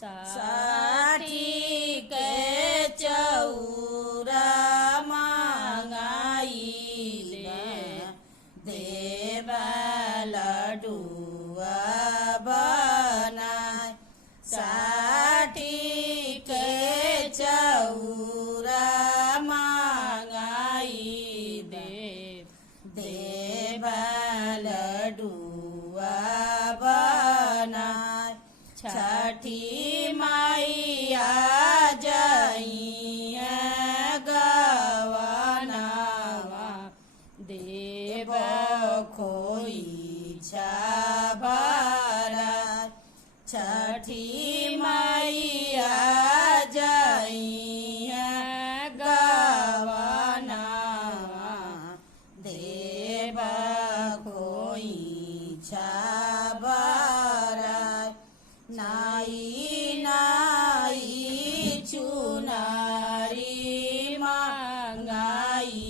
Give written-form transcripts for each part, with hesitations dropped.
साठी के चौरा मांगाई देवा लडुआ बनाए। साठी के चौरा मांगाई देवा लडुआ बनाए। छठी मैया जइया गवनावा देव खोई छाबरा। छठी मैया जइया गवनावा देव खोई छाबरा। नाई नाई चुनारी मांगाई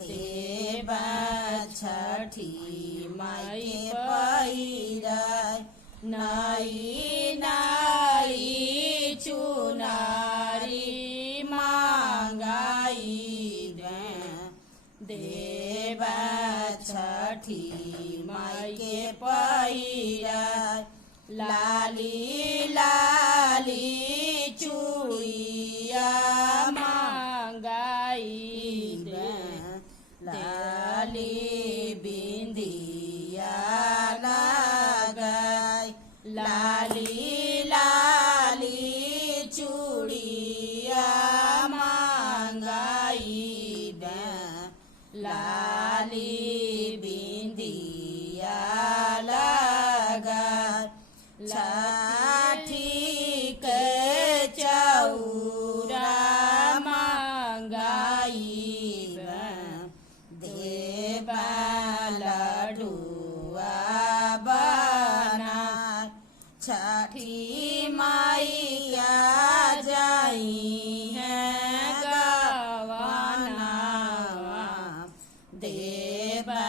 देवा छठी माई पहिराय। नाई नाई चुनारी मांगाई देवा छठी माई के पहिराय। लाली लाली चूड़िया मांगाई लाली बिंदिया लगाई। लाली लाली चूड़िया मांगाई लाली बिंदिया लगाई। छठी के चौरा मांगाई देवा लडुआ बनाए। छठी मैया जइया गवनावा देवा